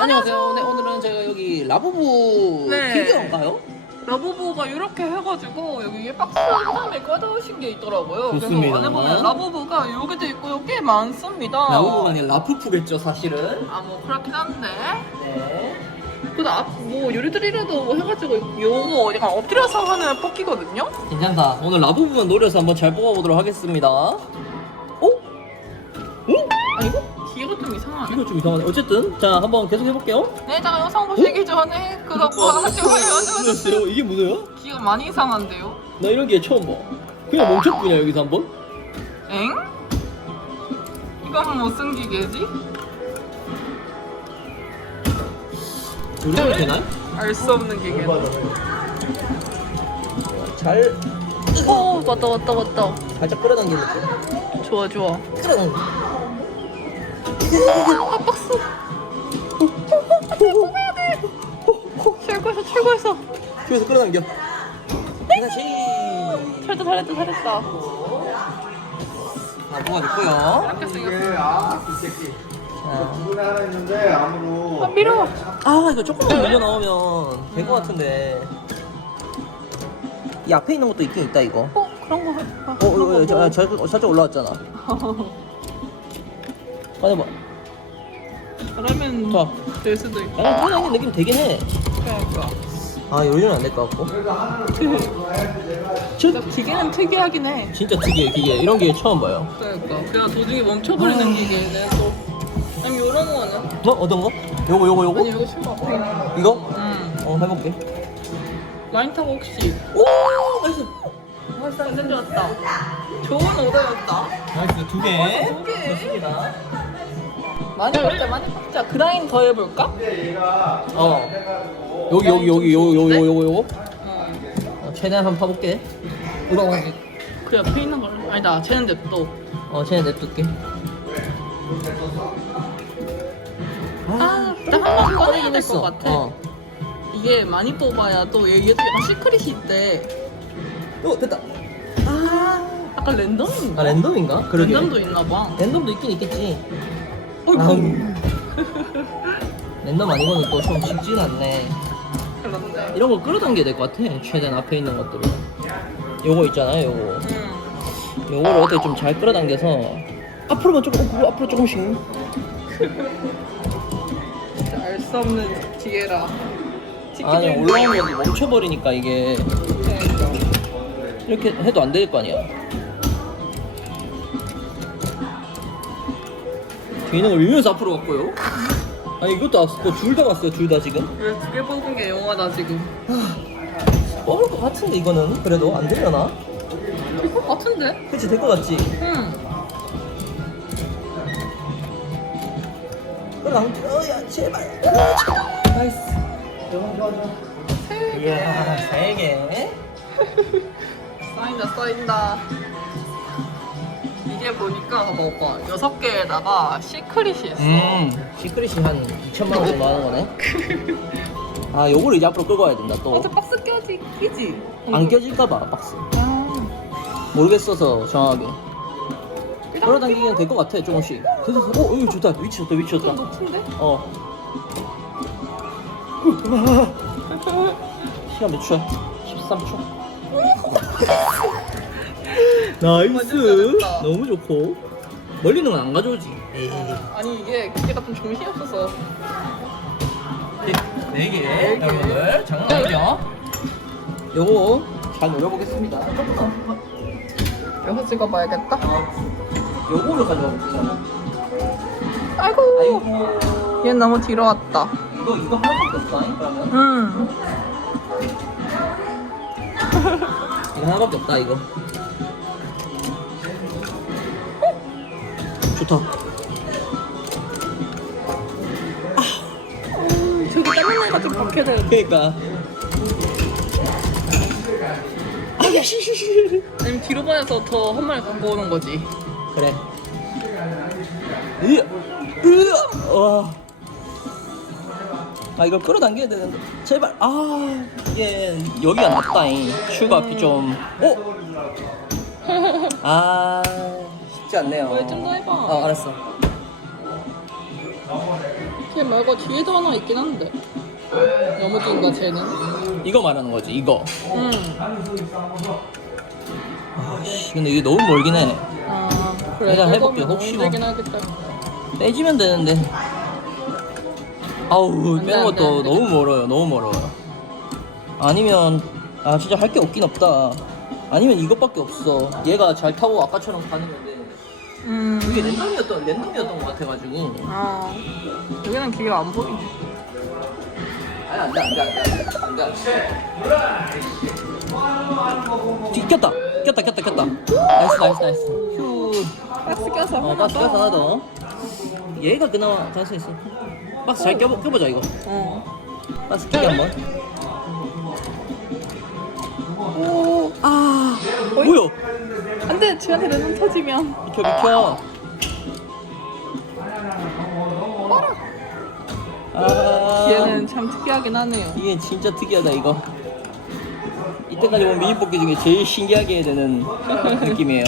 안녕하세요. 네, 오늘은 저희가 여기 라부부 네. 피규어인가요? 라부부가 이렇게 해가지고 여기 박스 하나에 꽂아오신 게 있더라고요. 좋습니다. 그래서 안에 보면 라부부가 여기도 있고 꽤 많습니다. 라부부가 아니라 라푸푸겠죠, 사실은. 아 뭐 그렇긴 한데. 네. 근데 앞 뭐 요리들이라도 뭐 해가지고 요거 약간 엎드려서 하는 뽑기거든요. 괜찮다. 오늘 라부부만 노려서 한번 잘 뽑아보도록 하겠습니다. 어? 어? 아 이거 뒤가 좀 이상하네. 이거 좀 이상하네. 어쨌든 자 한번 계속 해볼게요. 네, 잠깐 영상 보시기 전에 구독과 좋아요 뭐였어요? 이게 뭐예요? 귀가 많이 이상한데요? 나 이런 게 처음 봐. 그냥 멈췄구냐 여기서 한번? 엥? 이건 무슨 기계지? 조정이 되나요? 알수 없는 기계. 잘 어, 왔다 왔다 왔다. 살짝 끌어당기는 느낌. 좋아 좋아. 끌어당기. 아 박스. 뽑아야 돼. 최고했어 최고했어. 뒤에서 끌어당겨. 다시. 잘했다 잘했다 잘했다. 자, 뭐가 됐고요. 이렇게 생겼어. 이게 아, 이 새끼. 자. 두분에 하나 있는데 암으로. 아 밀어. 아 이거 조금만 밀려 나오면 될 것 같은데 이 앞에 있는 것도 있긴 있다 이거 어 그런 거. 아, 어, 어, 거 어, 저, 뭐. 저, 저, 살짝 올라왔잖아 꺼내봐 그러면 자. 될 수도 있고. 아 끌어당기는 느낌 되긴 그러니까. 해아 요리는 안 될 것 같고 내가. 진짜 기계는 특이하긴 해. 진짜 특이해 기계 이런 게 처음 봐요 그러니까 그냥 도중에 멈춰버리는 기계네 또. 아니 이런 거는? 어? 어떤 거? 요거 요거 요거? 아니 이거 거. 이거? 응. 어 해볼게 라인 타고 혹시 오 나이스 맛있다 괜찮 좋았다. 좋은 오더였다. 나이스 두개 두 개. 좋습니다 많이 먹자 많이 먹자. 그라인 더 해볼까? 어. 여기 여기 여기 요거 요거 요거 요거 요거 어. 어, 최대한 한번 파볼게 으라가지 그 옆에 있는 걸. 아니다 쟤는 냅둬. 어 쟤네 냅둘게 아, 일단 한번 꺼내야 될 것. 같아. 어. 이게 많이 뽑아야 또 얘, 얘도 약간 시크릿이 있대. 어 됐다. 아, 약간 랜덤인가? 아 랜덤인가? 그러게. 랜덤도 있나 봐. 랜덤도 있긴 있겠지. 어이구. 아우. 랜덤 아니고는 또 좀 쉽진 않네. 그런데. 이런 거 끌어당겨야 될 것 같아. 최대한 앞에 있는 것들을. 요거 있잖아요. 요거. 응. 요거를 어떻게 좀 잘 끌어당겨서 앞으로만 조금 어, 앞으로 조금씩. 알 수 없는 기계라. 아니 올라오면 멈춰버리니까 이게 그러니까. 이렇게 해도 안 될 거 아니야. 걸 밀면서 앞으로 갔고요. 아니 이것도 왔어. 둘다 왔어요. 둘 다 지금. 이거 두개 뽑은 게 영화다 지금. 뽑을 것 같은데 이거는 그래도 안 되려나? 될것 같은데? 그치 될 것 같지? 응. 끌어당 어야 제발 나이스 세 개. 이야 세 개 쌓인다 쌓인다. 이게 보니까 봐봐 여섯 개에다가 시크릿이 있어. 음 시크릿이 한 2천만 원 정도 하는 거네? 아 요거를 이제 앞으로 끌고 와야 된다 어제 박스 껴지 끼지? 또안 껴질까봐 박스. 아. 모르겠어서 정확하게. 끌어당기면 될 것 같아 조금씩. 됐어 됐어 어 이거 좋다. 위치 좋다 위치 좀 좋다. 높은데? 어. 시간 몇 초야? 13초 나이스 잘했다. 너무 좋고 멀리 있는 건안 가져오지 에이 아니 이게 기계가 좀 정신이 없어서. 네 개, 네 개. 여러분들 장난 아니죠? 요거 잘 노려보겠습니다. 여기서 찍어봐야겠다. 요거를 가져가볼게요. 아이고. 아이고. 얘 너무 뒤로 왔다. 이거 이거 하나밖에 없어, 아니? 그러면 응. 이거 하나밖에 없다 이거. 좋다. 저기 다른 애가 좀 박혀야 돼. 그러니까. 아야 시시시. 아니면 뒤로 보내서 더한 마리 갖고 오는 거지. 그래. 으, 으, 와. 아 이걸 끌어당겨야 되는데 제발 아 이게 여기가 낮다잉 슈가 앞이 좀 어? 아 쉽지 않네요 왜 좀 더 해봐. 어 알았어 걔 말고 뒤에도 하나 있긴 한데. 여무진가 쟤는? 이거 말하는 거지 이거 응. 아씨 근데 이게 너무 멀긴 해 아 그래. 내가 해볼게, 혹시 뭐. 하겠다. 빼지면 되는데 아우 안 돼, 빼는 안 돼, 것도 안 돼. 너무 멀어요 너무 멀어요 아니면 아 진짜 할 게 없긴 없다 아니면 이것밖에 없어 얘가 잘 타고 아까처럼 가는 건데 음. 그게 랜덤이었던 랜덤이었던 것 같아가지고. 아. 여기는 기가 안 보이네. 아니 안돼 안돼 안돼. 안돼 뒤 꼈다. 꼈다 꼈다 꼈다. 나이스 나이스 나이스. 휴. 박스 껴서 어, 하나 박스 더. 껴서 하나 더. 얘가 그나마 가능성 있어. 박스 잘 껴보, 껴보자 이거. 어. 박스 끼게 한번. 오, 아, 뭐야? 안돼 쟤한테 레몬 터지면. 비켜, 비켜. 아, 얘는 참 특이하긴 하네요. 이게 진짜 특이하다 이거. 이때까지 본 미니 뽑기 중에 제일 신기하게 해야 되는 느낌이에요.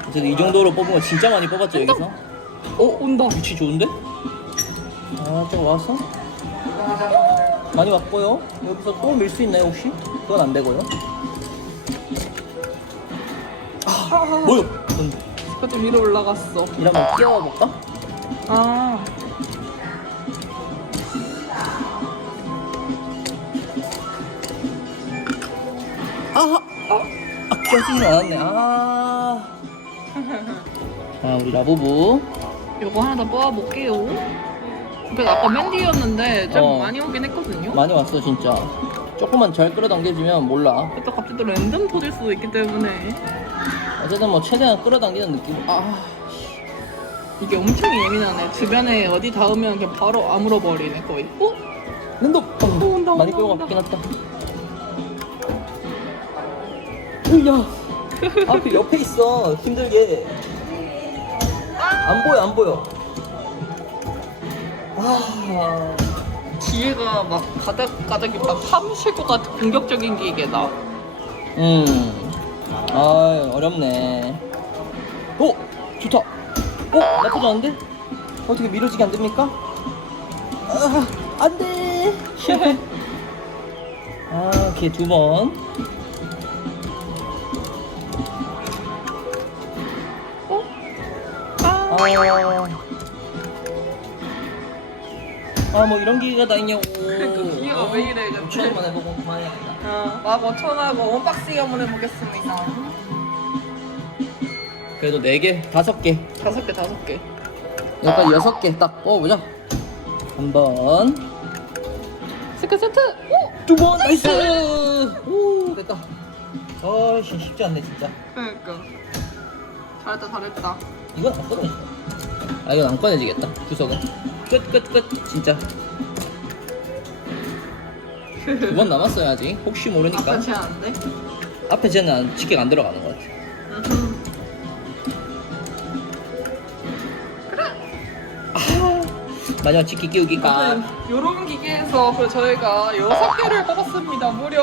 어쨌든 이 정도로 뽑은 거 진짜 많이 뽑았죠 여기서. 어 온다. 위치 좋은데? 아, 좀 와서? 많이 왔고요. 여기서 또 밀 수 있나요 혹시? 그건 안 되고요. 아, 뭐야? 음, 그것도 위로 올라갔어. 이러면 끼워 볼까? 아. 아하! 아, 아 껴지진 않았네. 아. 자, 우리 라부부. 요거 하나 더 뽑아볼게요. 그래서 아까 맨 뒤였는데 좀 어. 많이 오긴 했거든요. 많이 왔어, 진짜. 조금만 잘 끌어당겨주면 몰라. 또 갑자기 또 랜덤 터질 수도 있기 때문에 어쨌든 뭐 최대한 끌어당기는 느낌. 아, 이게 엄청 예민하네. 주변에 어디 닿으면 그냥 바로 아물어 버리네 거의. 어? 랜덤! 어, 온다, 많이 온다, 끌고 온다. 갔긴 했다. 으야! 앞에 옆에 있어. 힘들게. 안 보여, 안 보여. 아. 뒤에가 막 가닥 가닥이 막 파묻힐 것 같은 공격적인 나. 음. 아 어렵네. 오! 좋다. 오! 나쁘지 않은데? 어떻게 미뤄지게 안 됩니까? 아, 안 돼! 아, 걔두 번. 어? 아. 아. 아, 뭐 이런 기회가 다 있냐고. 그러니까 기회가 왜 이래, 근데. 처음만 해보고 그만해야겠다. 어, 막 5천하고 언박싱 한번 해보겠습니다. 그래도 네 개, 다섯 개. 다섯 개, 다섯 개. 여기까지 여섯 개 딱 뽑아보자. 한 번, 세트 세트. 오! 두 번, 나이스! 오, 됐다. 어이씨, 쉽지 않네, 진짜. 그러니까. 잘했다, 잘했다. 이건 안 꺼내지다. 아, 이건 안 꺼내지겠다. 구석은. 끝, 끝, 끝. 진짜. 두 번 남았어요, 아직. 혹시 모르니까. 아빠 제안인데? 앞에 쟤는 안- 직격 안 들어가는 것 같아. 마지막 직기 끼우기가. 요런 기계에서 그 저희가 여섯 개를 뽑았습니다. 무려.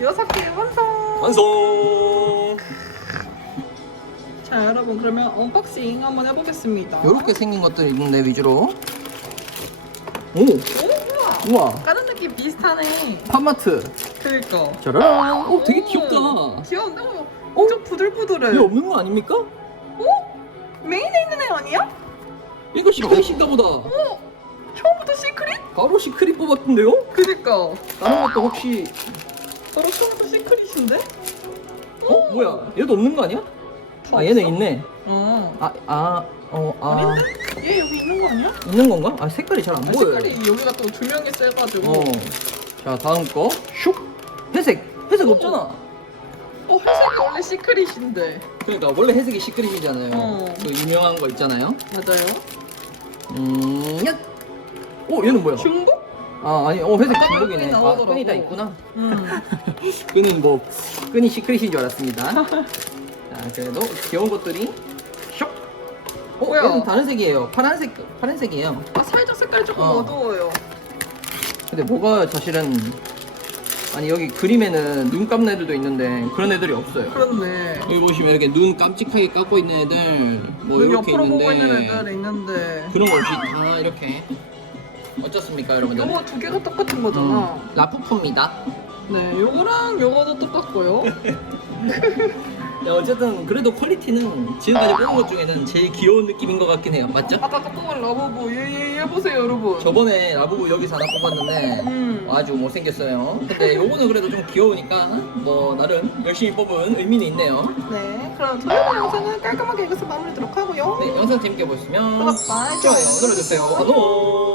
여섯 개 완성. 완성! 자 여러분 그러면 언박싱 한번 해보겠습니다. 이렇게 생긴 것들이 있는데, 위주로. 오! 오 우와. 우와! 까는 느낌 비슷하네. 팜마트. 그니까. 짜라란! 오, 되게 귀엽다. 귀여운데? 어, 엄청 부들부들해. 이거 없는 거 아닙니까? 어? 메인에 있는 애 아니야? 이거 시크릿인가 보다. 어? 처음부터 시크릿? 바로 시크릿 뽑았던데요? 그니까. 다른 것도 혹시 바로 처음부터 시크릿인데? 어 뭐야? 얘도 없는 거 아니야? 아 얘는 있네. 어. 아아어아 아닌데? 얘 여기 있는 거 아니야? 있는 건가? 아 색깔이 잘 안 아, 보여요. 색깔이 여기가 또 두 명이 세가지고. 어. 자 다음 거 슉. 회색. 회색 오. 없잖아. 어, 회색이 원래 시크릿인데. 그러니까 원래 회색이 시크릿이잖아요. 어. 그 유명한 거 있잖아요. 맞아요. 음. 야. 오 얘는 뭐야? 중복? 아 아니 어 회색 끈이 중복이네. 아 나오더라고. 끈이 다 있구나. 음. 끈이 뭐 끈이 시크릿인 줄 알았습니다. 자 그래도 귀여운 것들이 슉. 어 뭐야? 얘는 다른 색이에요. 파란색 파란색이에요. 아, 살짝 색깔이 조금 어. 어. 두워요 근데 뭐가 사실은 아니 여기 그림에는 눈 감는 애들도 있는데 그런 애들이 없어요. 그렇네. 여기 보시면 이렇게 눈 깜찍하게 감고 있는 애들 뭐눈 이렇게 옆으로 있는데 보고 있는 애들 있는데. 그런 거 없이 다 이렇게 어떻습니까 여러분들? 요거 두 개가 똑같은 거잖아. 음, 라푸프입니다. 네, 요거랑 요거도 똑같고요. 야, 어쨌든 그래도 퀄리티는 지금까지 뽑은 것 중에는 제일 귀여운 느낌인 것 같긴 해요. 맞죠? 아까 라부부 얘, 얘, 얘 보세요 여러분. 저번에 라부부 여기서 하나 뽑았는데 음. 아주 못생겼어요. 근데 요거는 그래도 좀 귀여우니까 뭐 나름 열심히 뽑은 의미는 있네요. 네, 그럼 저희가 영상은 깔끔하게 여기서 마무리하도록 하고요. 네, 영상 재밌게 보셨으면 구독과 좋아요 좋아요 눌러주세요. 안녕.